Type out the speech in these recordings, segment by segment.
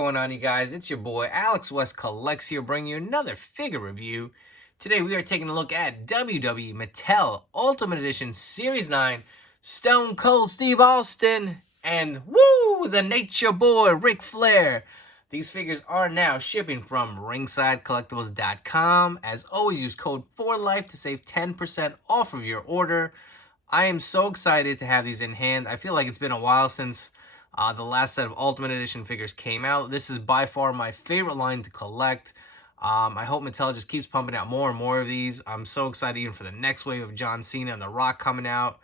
going on, you guys? It's your boy Alex West Collects here, bringing you another figure review. Today we are taking a look at WWE Mattel Ultimate Edition Series 9 Stone Cold Steve Austin and woo, the Nature Boy Ric Flair. These figures are now shipping from ringsidecollectibles.com. As always, use code 4LIFE to save 10% off of your order. I am so excited to have these in hand. I feel like it's been a while since the last set of Ultimate Edition figures came out. This is by far my favorite line to collect. I hope Mattel just keeps pumping out more and more of these. I'm so excited even for the next wave of John Cena and The Rock coming out.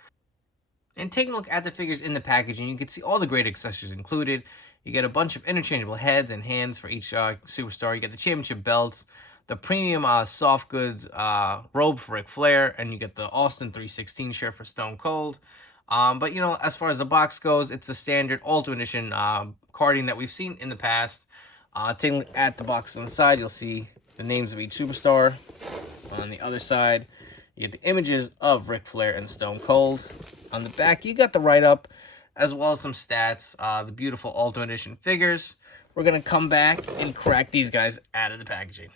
And taking a look at the figures in the packaging, you can see all the great accessories included. You get a bunch of interchangeable heads and hands for each superstar. You get the championship belts, the premium soft goods robe for Ric Flair, and you get the Austin 316 shirt for Stone Cold. But, you know, as far as the box goes, it's the standard Ultimate Edition carding that we've seen in the past. Taking a look at the box on the side, you'll see the names of each superstar. On the other side, you get the images of Ric Flair and Stone Cold. On the back, you got the write-up, as well as some stats, the beautiful Ultimate Edition figures. We're going to come back and crack these guys out of the packaging.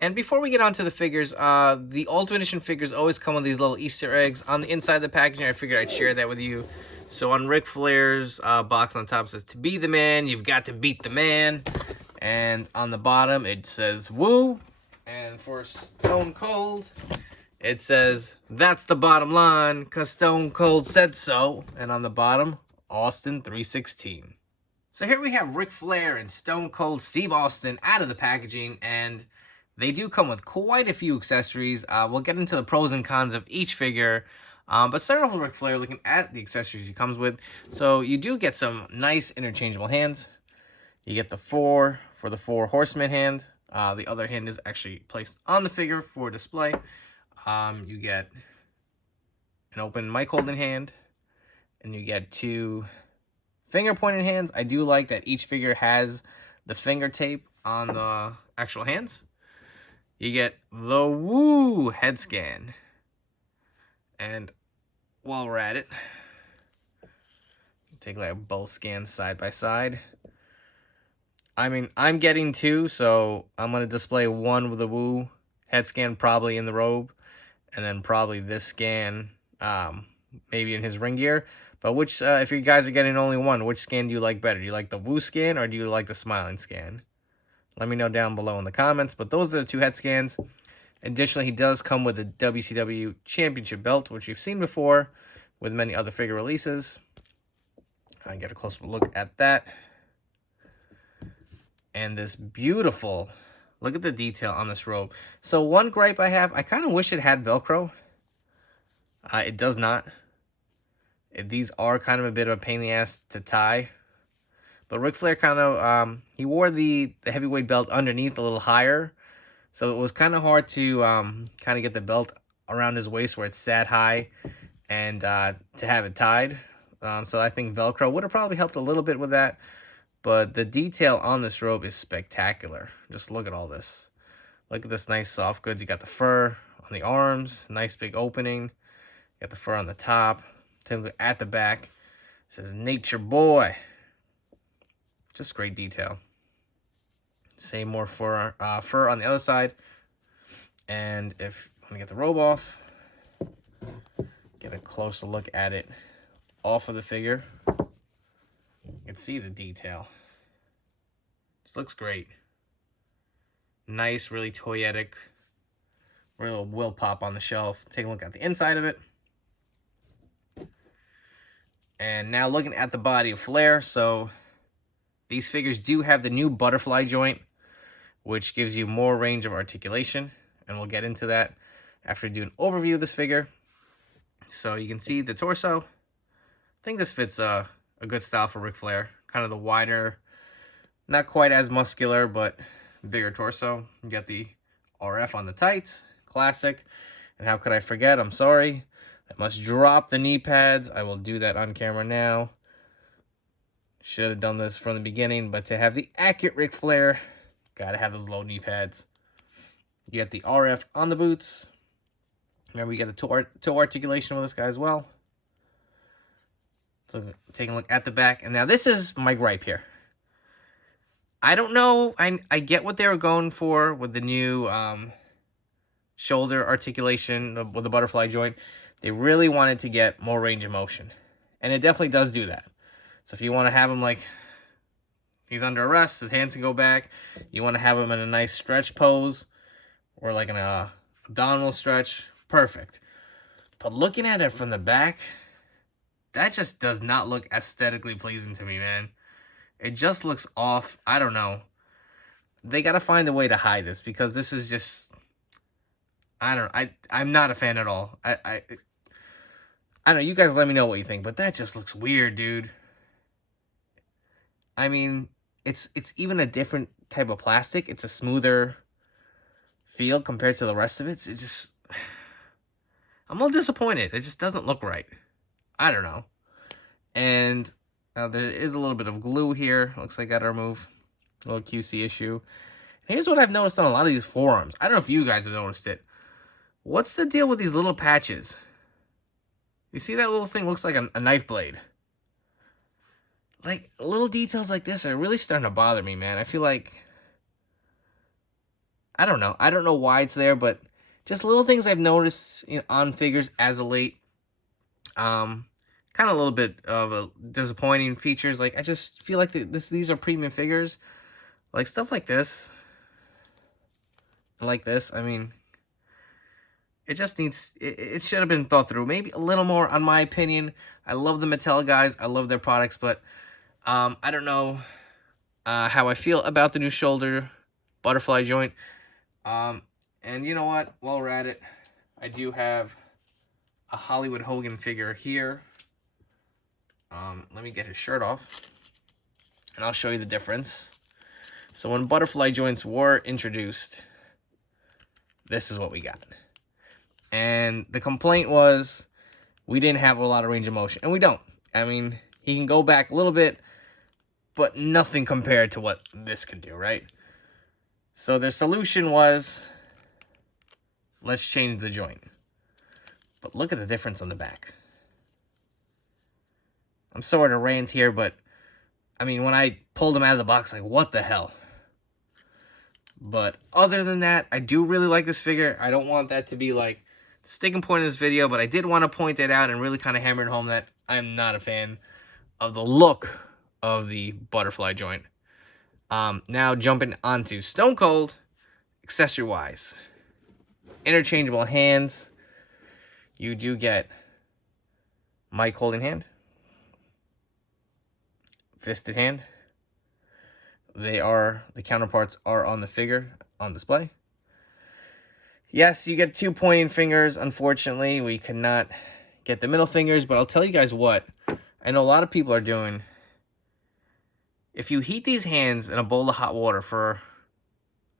And before we get on to the figures, the Ultimate Edition figures always come with these little Easter eggs. On the inside of the packaging, I figured I'd share that with you. So on Ric Flair's box on top, it says, "To be the man, you've got to beat the man." And on the bottom, it says, "Woo." And for Stone Cold, it says, "That's the bottom line, because Stone Cold said so." And on the bottom, Austin 316. So here we have Ric Flair and Stone Cold Steve Austin out of the packaging, and they do come with quite a few accessories. We'll get into the pros and cons of each figure. But starting off with Ric Flair, looking at the accessories he comes with. So you do get some nice interchangeable hands. You get the four for the Four Horsemen hand. The other hand is actually placed on the figure for display. You get an open mic holding hand. And you get two finger pointed hands. I do like that each figure has the finger tape on the actual hands. You get the Woo head scan. And while we're at it, take like both scans side by side. I mean, I'm getting two, so I'm going to display one with the Woo head scan probably in the robe. And then probably this scan maybe in his ring gear. But which, if you guys are getting only one, which scan do you like better? Do you like the Woo scan or do you like the smiling scan? Let me know down below in the comments. But those are the two head scans. Additionally, he does come with a WCW Championship belt, which we've seen before with many other figure releases. I get a closer look at that. And this beautiful, look at the detail on this robe. So one gripe I have, I kind of wish it had Velcro. It does not. These are kind of a bit of a pain in the ass to tie. But Ric Flair kind of, he wore the heavyweight belt underneath a little higher. So it was kind of hard to kind of get the belt around his waist where it sat high and to have it tied. So I think Velcro would have probably helped a little bit with that. But the detail on this robe is spectacular. Just look at all this. Look at this nice soft goods. You got the fur on the arms. Nice big opening. You got the fur on the top. Take a look at the back. It says Nature Boy. Just great detail. Same more fur on the other side. And if I'm going to get the robe off, get a closer look at it off of the figure. You can see the detail. This looks great. Nice, really toyetic. Real will pop on the shelf. Take a look at the inside of it. And now looking at the body of Flair. So these figures do have the new butterfly joint, which gives you more range of articulation. And we'll get into that after I do an overview of this figure. So you can see the torso. I think this fits a good style for Ric Flair. Kind of the wider, not quite as muscular, but bigger torso. You got the RF on the tights. Classic. And how could I forget? I'm sorry. I must drop the knee pads. I will do that on camera now. Should have done this from the beginning, but to have the accurate Ric Flair, gotta have those low knee pads. You get the RF on the boots. Remember, you get the toe articulation with this guy as well. So taking a look at the back. And now this is my gripe here. I don't know. I get what they were going for with the new shoulder articulation with the butterfly joint. They really wanted to get more range of motion. And it definitely does do that. So if you want to have him like he's under arrest, his hands can go back. You want to have him in a nice stretch pose or like in a abdominal stretch, perfect. But looking at it from the back, that just does not look aesthetically pleasing to me, man. It just looks off. I don't know. They got to find a way to hide this because this is just, I'm not a fan at all. I don't know. You guys let me know what you think, but that just looks weird, dude. I mean, it's even a different type of plastic. It's a smoother feel compared to the rest of it. It just, I'm a little disappointed. It just doesn't look right. I don't know. And there is a little bit of glue here. Looks like I gotta remove a little QC issue. Here's what I've noticed on a lot of these forearms. I don't know if you guys have noticed it. What's the deal with these little patches? You see that little thing looks like a knife blade. Like, little details like this are really starting to bother me, man. I feel like, I don't know. I don't know why it's there, but just little things I've noticed on figures as of late. Kind of a little bit of a disappointing features. Like, I just feel like these are premium figures. Like, stuff like this. Like this. I mean, it just needs, it should have been thought through. Maybe a little more, on my opinion. I love the Mattel guys. I love their products, but I don't know how I feel about the new shoulder butterfly joint. And you know what? While we're at it, I do have a Hollywood Hogan figure here. Let me get his shirt off, and I'll show you the difference. So when butterfly joints were introduced, this is what we got. And the complaint was we didn't have a lot of range of motion, and we don't. I mean, he can go back a little bit, but nothing compared to what this can do, right? So their solution was, let's change the joint. But look at the difference on the back. I'm sorry to rant here, but I mean, when I pulled him out of the box, like, what the hell? But other than that, I do really like this figure. I don't want that to be like the sticking point of this video, but I did want to point that out and really kind of hammer it home that I'm not a fan of the look of the butterfly joint. Now jumping onto Stone Cold, accessory-wise. Interchangeable hands. You do get mic holding hand. Fisted hand. The counterparts are on the figure on display. Yes, you get 2 pointing fingers. Unfortunately, we cannot get the middle fingers, but I'll tell you guys what I know a lot of people are doing. If you heat these hands in a bowl of hot water for,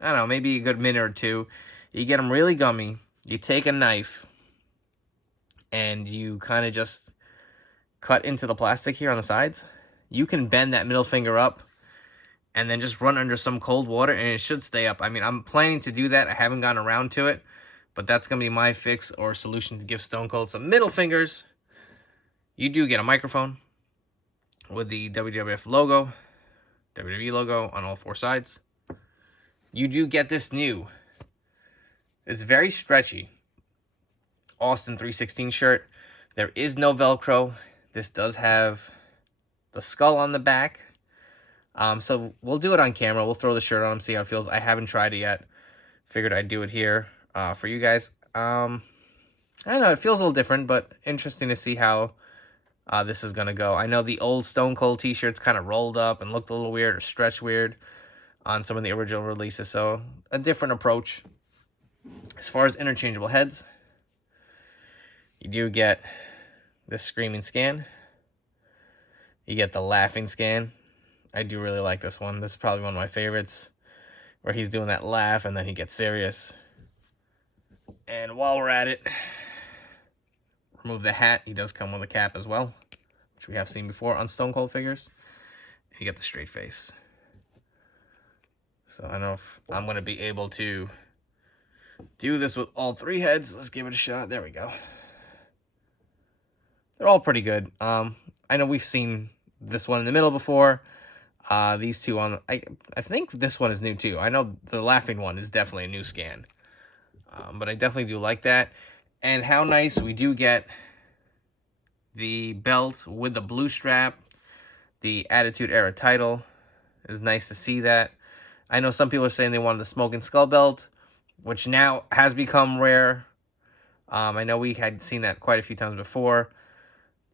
I don't know, maybe a good minute or two, you get them really gummy. You take a knife and you kind of just cut into the plastic here on the sides. You can bend that middle finger up and then just run under some cold water and it should stay up. I mean, I'm planning to do that. I haven't gotten around to it, but that's going to be my fix or solution to give Stone Cold some middle fingers. You do get a microphone with the WWF logo, WWE logo on all 4 sides. You do get this new, it's very stretchy, Austin 316 shirt. There is no Velcro. This does have the skull on the back. So we'll do it on camera. We'll throw the shirt on him, see how it feels. I haven't tried it yet. Figured I'd do it here for you guys. I don't know. It feels a little different, but interesting to see how this is going to go. I know the old Stone Cold t-shirts kind of rolled up and looked a little weird or stretched weird on some of the original releases. So a different approach. As far as interchangeable heads, you do get this screaming scan. You get the laughing scan. I do really like this one. This is probably one of my favorites, where he's doing that laugh and then he gets serious. And while we're at it, remove the hat. He does come with a cap as well, which we have seen before on Stone Cold figures. You get the straight face. So I don't know if I'm going to be able to do this with all 3 heads. Let's give it a shot. There we go. They're all pretty good. I know we've seen this one in the middle before. These two on, I think this one is new too. I know the laughing one is definitely a new scan. But I definitely do like that. And how nice we do get the belt with the blue strap. The Attitude Era title is nice to see that. I know some people are saying they wanted the Smoking Skull belt, which now has become rare. I know we had seen that quite a few times before,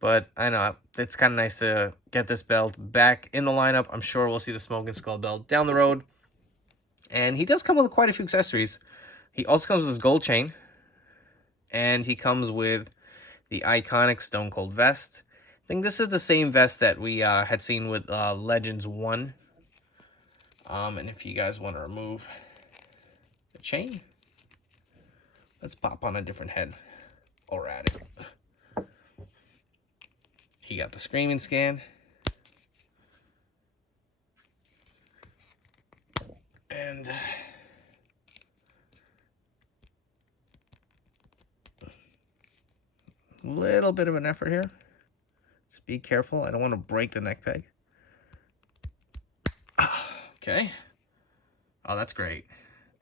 but I know it's kind of nice to get this belt back in the lineup. I'm sure we'll see the Smoking Skull belt down the road. And he does come with quite a few accessories. He also comes with his gold chain, and he comes with the iconic Stone Cold vest. I think this is the same vest that we had seen with Legends 1. And if you guys want to remove the chain, let's pop on a different head while we're at it. He got the screaming scan. And a little bit of an effort here. Just be careful. I don't want to break the neck peg. Okay. Oh, that's great.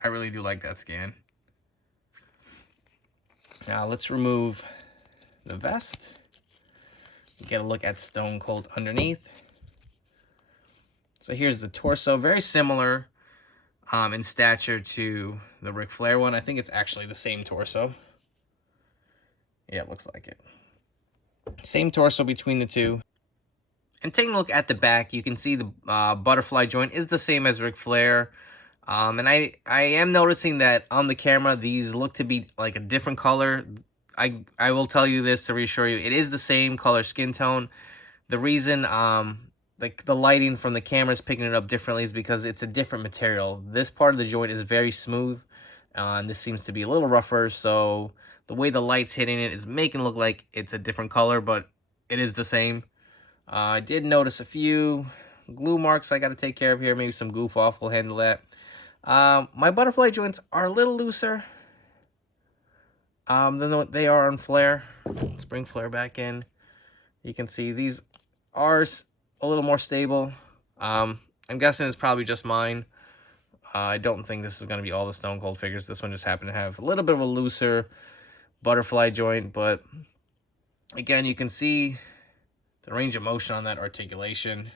I really do like that scan. Now let's remove the vest. Get a look at Stone Cold underneath. So here's the torso, very similar in stature to the Ric Flair one. I think it's actually the same torso. Yeah, it looks like it. Same torso between the two. And taking a look at the back, you can see the butterfly joint is the same as Ric Flair. And I am noticing that on the camera, these look to be like a different color. I will tell you this to reassure you, it is the same color skin tone. The reason like the lighting from the camera is picking it up differently is because it's a different material. This part of the joint is very smooth, and this seems to be a little rougher, so the way the light's hitting it is making it look like it's a different color, but it is the same. I did notice a few glue marks I got to take care of here. Maybe some goof off will handle that. My butterfly joints are a little looser than they are on Flair. Let's bring Flair back in. You can see these are a little more stable. I'm guessing it's probably just mine. I don't think this is going to be all the Stone Cold figures. This one just happened to have a little bit of a looser butterfly joint, but again, you can see the range of motion on that articulation.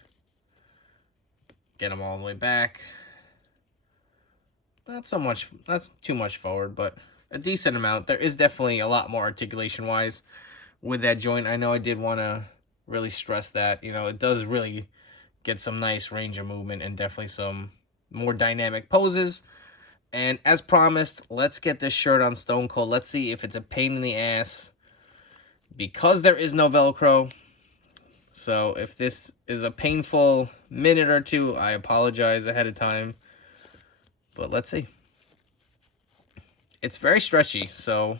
Get them all the way back. Not so much, not too much forward, but a decent amount. There is definitely a lot more articulation-wise with that joint. I know I did want to really stress that. You know, it does really get some nice range of movement and definitely some more dynamic poses. And as promised, let's get this shirt on Stone Cold. Let's see if it's a pain in the ass, because there is no Velcro. So if this is a painful minute or two, I apologize ahead of time. But let's see. It's very stretchy, so,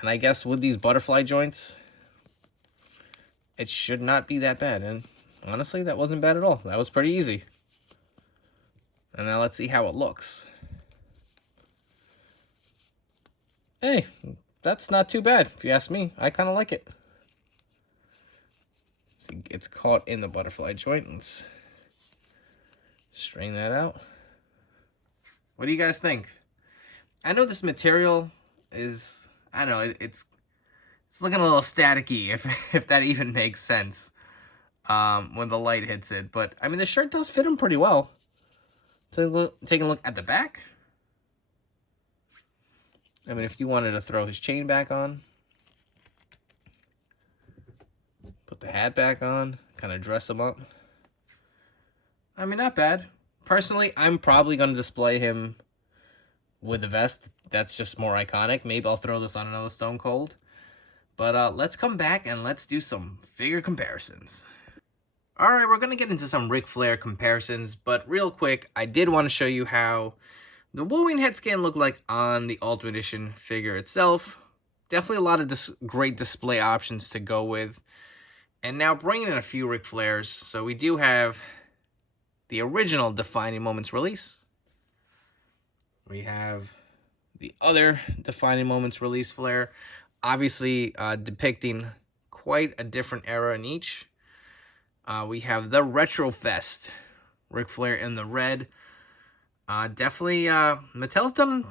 and I guess with these butterfly joints, it should not be that bad. And honestly, that wasn't bad at all. That was pretty easy. And now let's see how it looks. Hey, that's not too bad, if you ask me. I kind of like it. See, it's caught in the butterfly joint. Let's straighten that out. What do you guys think? I know this material is, I don't know, it's looking a little staticky, if that even makes sense, when the light hits it. But, I mean, the shirt does fit him pretty well. Taking a look at the back. I mean, if you wanted to throw his chain back on, put the hat back on, kind of dress him up. I mean, not bad. Personally, I'm probably going to display him with the vest. That's just more iconic. Maybe I'll throw this on another Stone Cold. But let's come back and let's do some figure comparisons. Alright, we're going to get into some Ric Flair comparisons. But real quick, I did want to show you how the Wolverine head scan looked like on the Ultimate Edition figure itself. Definitely a lot of great display options to go with. And now bringing in a few Ric Flairs. So we do have the original Defining Moments release. We have the other Defining Moments release Flair. Obviously depicting quite a different era in each. We have the Retro Fest Ric Flair in the red. Definitely, Mattel's done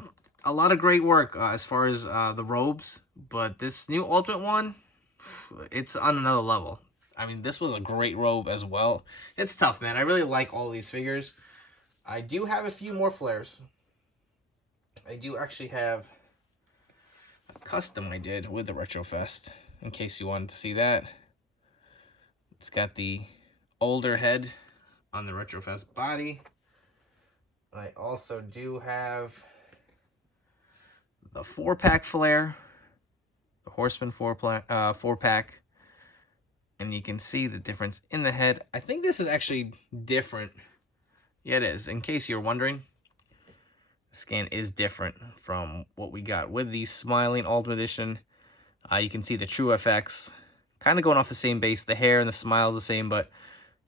a lot of great work as far as the robes, but this new Ultimate one, it's on another level. I mean, this was a great robe as well. It's tough, man. I really like all these figures. I do have a few more Flairs. I do actually have a custom I did with the Retrofest, in case you wanted to see that. It's got the older head on the Retrofest body. I also do have the 4-pack Flair, the Horseman 4-pack, and you can see the difference in the head. I think this is actually different. Yeah, it is. In case you're wondering, the scan is different from what we got with the Smiling Ultimate Edition. You can see the True FX, kind of going off the same base. The hair and the smile is the same, but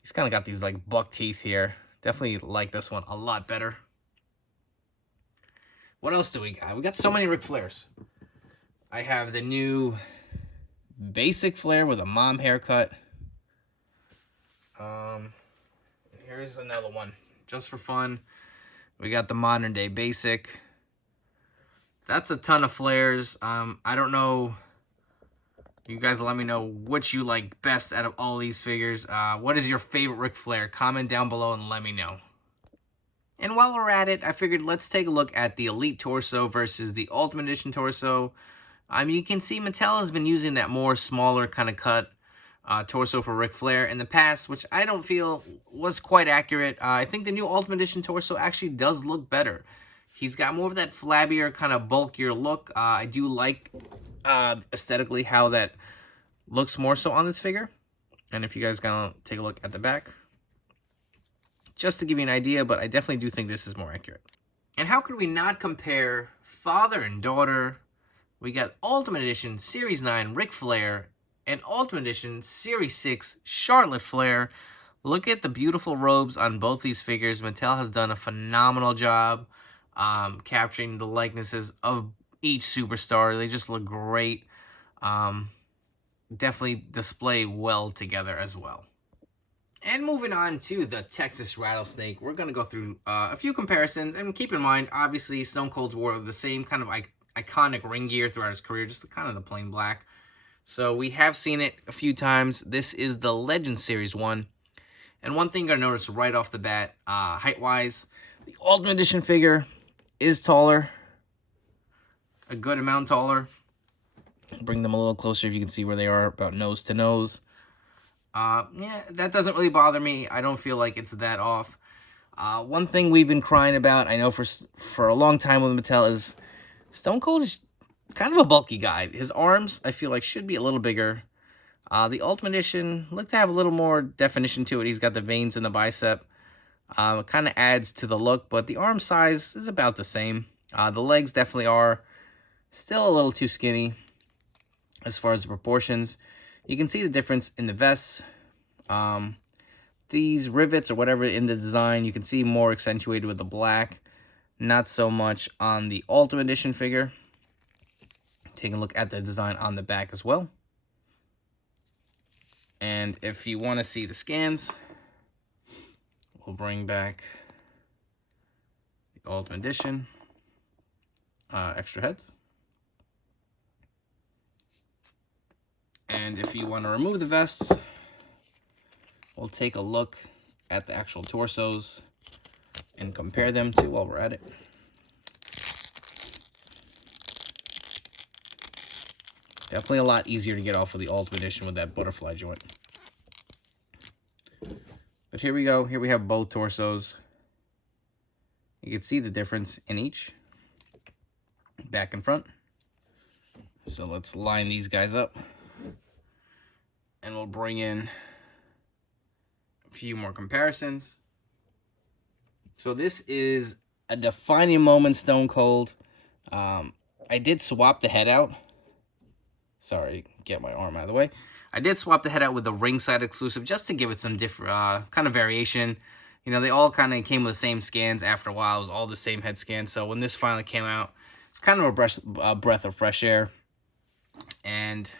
he's kind of got these like buck teeth here. Definitely like this one a lot better. What else do we got? We got so many Ric Flairs. I have the new basic Flair with a mom haircut. Here's another one. Just for fun, we got the modern day basic. That's a ton of Flairs. I don't know. You guys let me know which you like best out of all these figures. What is your favorite Ric Flair? Comment down below and let me know. And while we're at it, I figured let's take a look at the Elite Torso versus the Ultimate Edition Torso. You can see Mattel has been using that more smaller kind of cut torso for Ric Flair in the past, which I don't feel was quite accurate. I think the new Ultimate Edition Torso actually does look better. He's got more of that flabbier, kind of bulkier look. I do like aesthetically how that looks more so on this figure. And if you guys gonna take a look at the back, just to give you an idea, but I definitely do think this is more accurate. And how could we not compare father and daughter? We got Ultimate Edition Series 9 Ric Flair and Ultimate Edition Series 6 Charlotte Flair. Look at the beautiful robes on both these figures. Mattel has done a phenomenal job capturing the likenesses of each superstar. They just look great. Definitely display well together as well. And moving on to the Texas Rattlesnake, we're going to go through a few comparisons. And keep in mind, obviously, Stone Cold's wore the same kind of iconic ring gear throughout his career, just kind of the plain black. So we have seen it a few times. This is the Legend Series 1. And one thing you're going to notice right off the bat, height-wise, the Ultimate Edition figure is taller. A good amount taller. Bring them a little closer if you can see where they are, about nose to nose. Yeah, that doesn't really bother me. I don't feel like it's that off. One thing we've been crying about, I know for a long time with Mattel, is Stone Cold is kind of a bulky guy. His arms, I feel like, should be a little bigger. The Ultimate Edition looked to have a little more definition to it. He's got the veins in the bicep. It kind of adds to the look, but the arm size is about the same. The legs definitely are still a little too skinny as far as the proportions. You can see the difference in the vests. These rivets or whatever in the design, you can see more accentuated with the black. Not so much on the Ultimate Edition figure. Take a look at the design on the back as well. And if you want to see the scans, we'll bring back the Ultimate Edition. Extra heads. And if you want to remove the vests, we'll take a look at the actual torsos and compare them to while we're at it. Definitely a lot easier to get off of the Ultimate Edition with that butterfly joint. But here we go. Here we have both torsos. You can see the difference in each, back and front. So let's line these guys up. And we'll bring in a few more comparisons. So this is a defining moment, Stone Cold. I did swap the head out. Sorry, get my arm out of the way. I did swap the head out with the ringside exclusive just to give it some different kind of variation. You know, they all kind of came with the same scans after a while. It was all the same head scan. So when this finally came out, it's kind of a breath of fresh air. And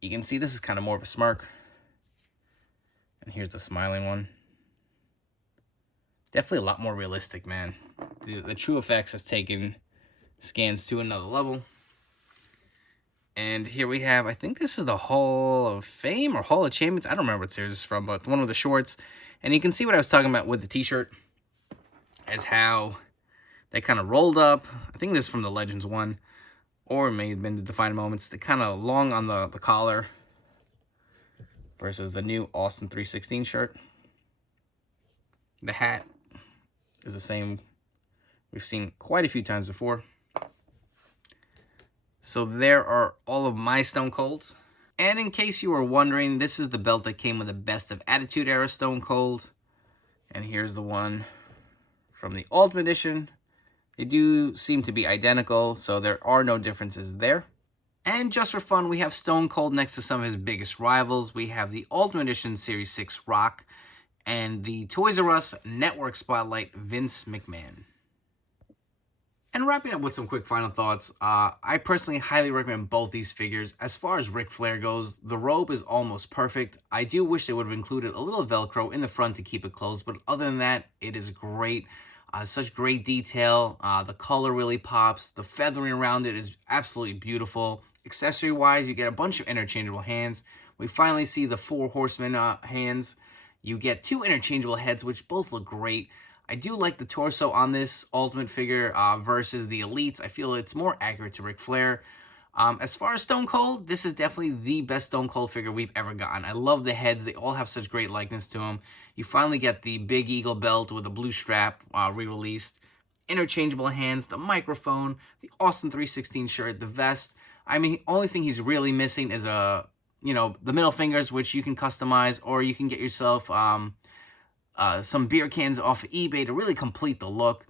you can see this is kind of more of a smirk. And here's the smiling one. Definitely a lot more realistic, man. The True Effects has taken scans to another level. And here we have, I think this is the Hall of Fame or Hall of Champions. I don't remember what series it's from, but one with the shorts. And you can see what I was talking about with the t-shirt, as how they kind of rolled up. I think this is from the Legends one, or it may have been the Defining Moments. They kind of long on the collar versus the new Austin 316 shirt. The hat is the same. We've seen quite a few times before. So there are all of my Stone Colds. And in case you were wondering, this is the belt that came with the Best of Attitude Era Stone Cold. And here's the one from the Ultimate Edition. They do seem to be identical, so there are no differences there. And just for fun, we have Stone Cold next to some of his biggest rivals. We have the Ultimate Edition Series 6 Rock and the Toys R Us Network Spotlight Vince McMahon. And wrapping up with some quick final thoughts, I personally highly recommend both these figures. As far as Ric Flair goes, the robe is almost perfect. I do wish they would have included a little Velcro in the front to keep it closed, but other than that, it is great. Such great detail. The color really pops. The feathering around it is absolutely beautiful. Accessory-wise, you get a bunch of interchangeable hands. We finally see the 4 Horsemen hands. You get 2 interchangeable heads, which both look great. I do like the torso on this Ultimate figure versus the Elites. I feel it's more accurate to Ric Flair. As far as Stone Cold, this is definitely the best Stone Cold figure we've ever gotten. I love the heads. They all have such great likeness to them. You finally get the Big Eagle belt with a blue strap re-released. Interchangeable hands, the microphone, the Austin 316 shirt, the vest. I mean, the only thing he's really missing is the middle fingers, which you can customize, or you can get yourself some beer cans off of eBay to really complete the look.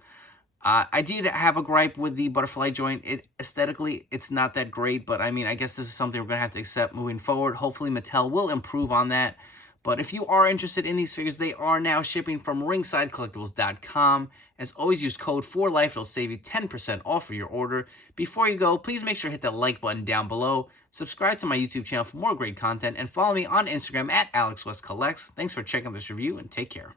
I did have a gripe with the butterfly joint. Aesthetically, it's not that great, but I mean, I guess this is something we're going to have to accept moving forward. Hopefully, Mattel will improve on that. But if you are interested in these figures, they are now shipping from ringsidecollectibles.com. As always, use code 4LIFE. It'll save you 10% off of your order. Before you go, please make sure to hit that like button down below. Subscribe to my YouTube channel for more great content. And follow me on Instagram at AlexWestCollects. Thanks for checking out this review, and take care.